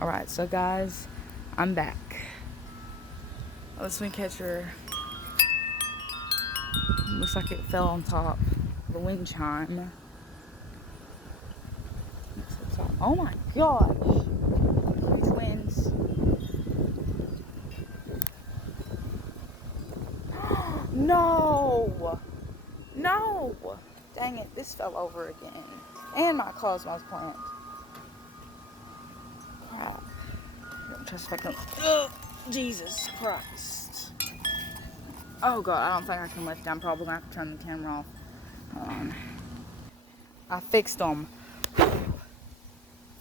Alright, so guys, I'm back. This wind catcher looks like it fell on top of the wind chime. Oh my gosh! Huge winds. No! No! Dang it, this fell over again. And my cosmos plant. Crap. Just if I can. Ugh, Jesus Christ. Oh god, I don't think I can lift. I'm probably gonna have to turn the camera off. Hold on. I fixed them.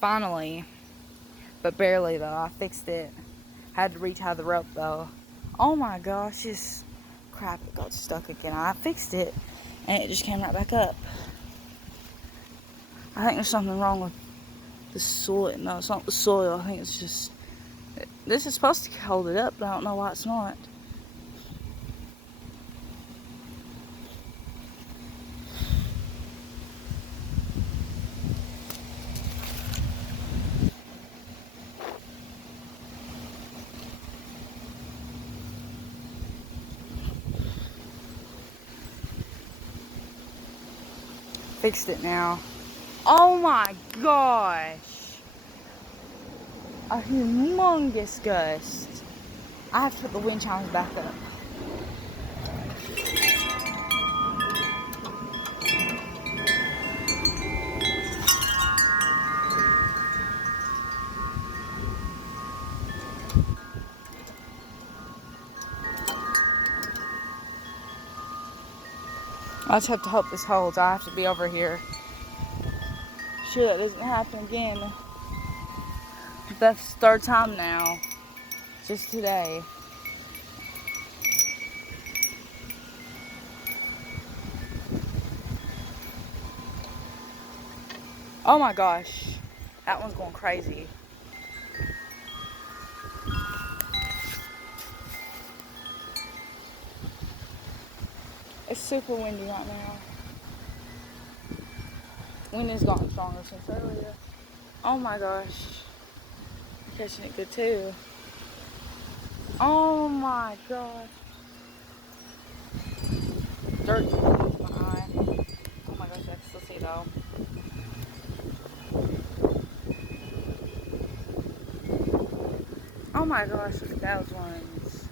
Finally. But barely though. I fixed it. Had to retie the rope though. Oh my gosh, just crap, it got stuck again. I fixed it and it just came right back up. I think there's something wrong with the soil. No, it's not the soil. I think it's just, this is supposed to hold it up, but I don't know why it's not. Fixed it now. Oh my gosh. A humongous gust. I have to put the wind chimes back up. I just have to hope this holds. I have to be over here. Sure, that doesn't happen again. That's third time now. Just today. Oh my gosh. That one's going crazy. It's super windy right now. Wind has gotten stronger since earlier. Oh my gosh. I'm catching it good too. Oh my gosh. Dirt into my eye. Oh my gosh, I can still see it though. Oh my gosh, look at those ones.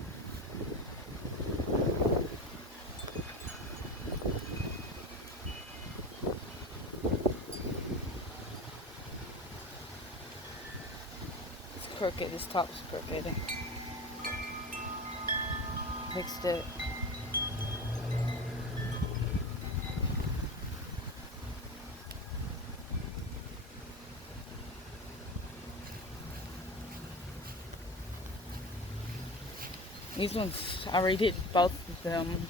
It's crooked, this top's crooked. Fixed it. These ones, I redid both of them.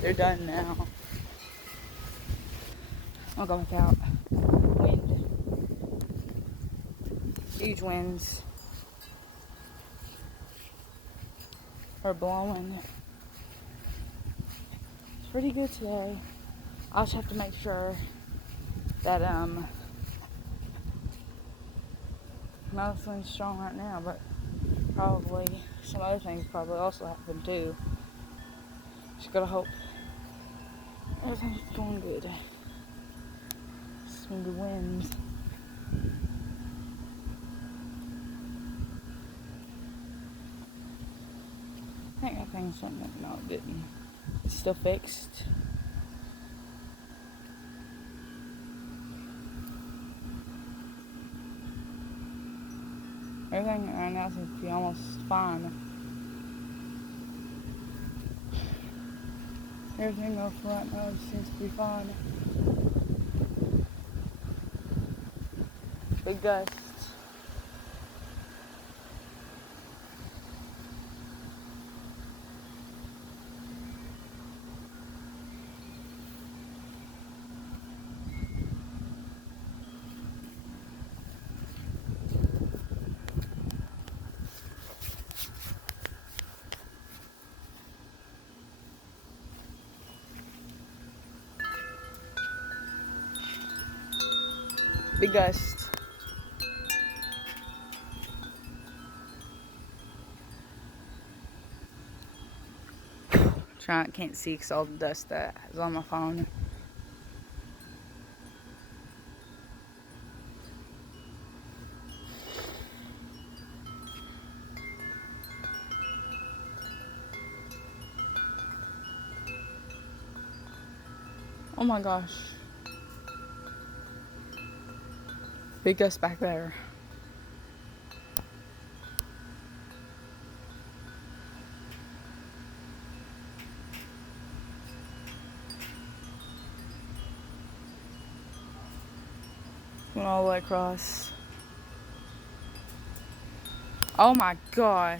They're done now. I'll go back out. Wind. Huge winds are blowing. It's pretty good today. I'll just have to make sure that not this wind's strong right now, but probably some other things probably also happen too. Just gotta hope everything's going good. Some good winds. I think that thing's something. No, it didn't. It's still fixed. Everything right now seems to be almost fine. Everything else right now seems to be fine. Big gusts. Big gust. Can't see because all the dust that is on my phone. Oh my gosh. Big gust back there. Went all the way across. Oh my gosh.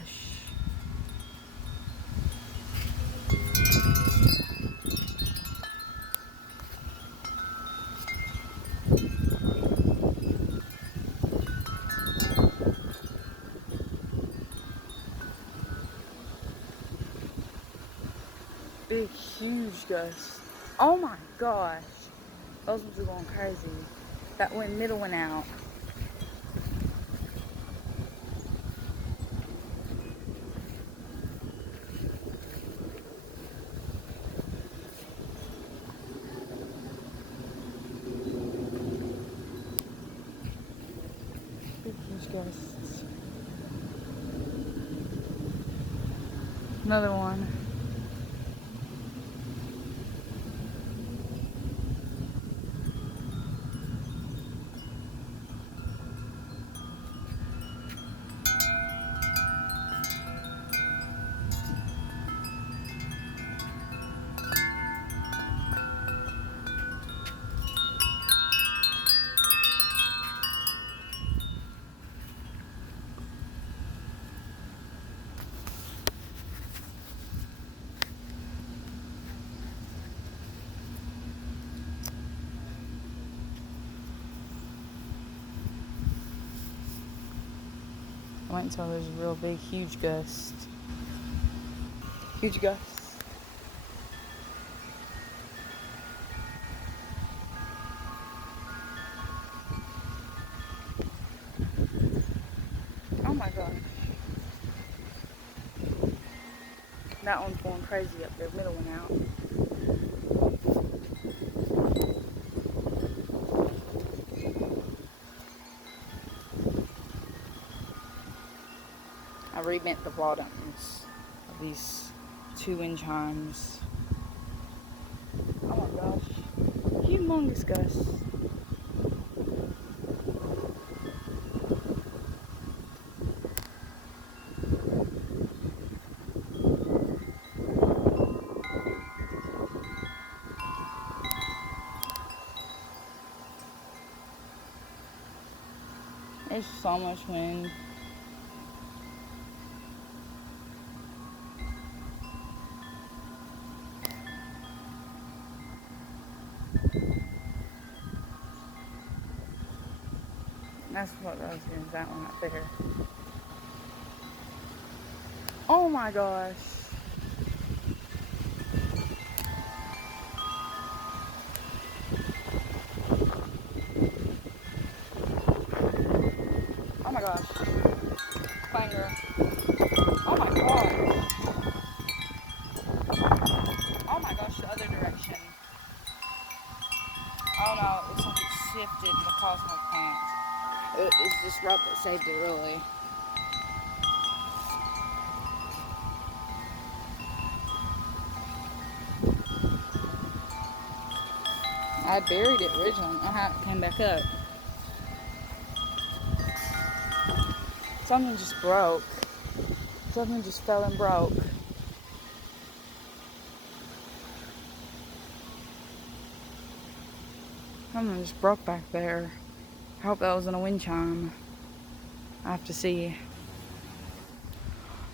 Big, huge gust. Oh my gosh. Those ones are going crazy. That middle went out. Big, huge gusts. Another one. I went until there's a real big, huge gust. Huge gusts. Oh my gosh. That one's going crazy up there. Middle one out. I rebent the bottoms of these 2 wind chimes. Oh my gosh. Humongous gusts. There's so much wind. That's what I was doing, that one up there. Oh my gosh. Oh my gosh. Banger. Oh my gosh. Oh my gosh, the other direction. Oh no, it looks like it shifted in the Cosmo plant. It's this rope that saved it, really. I buried it originally. I had it come back up. Something just broke. Something just fell and broke. Something just broke back there. I hope that wasn't a wind chime. I have to see.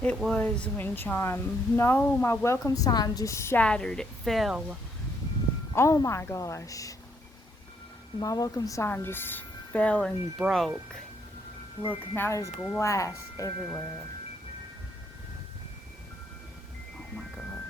It was a wind chime. No, my welcome sign just shattered. It fell. Oh my gosh. My welcome sign just fell and broke. Look, now there's glass everywhere. Oh my gosh.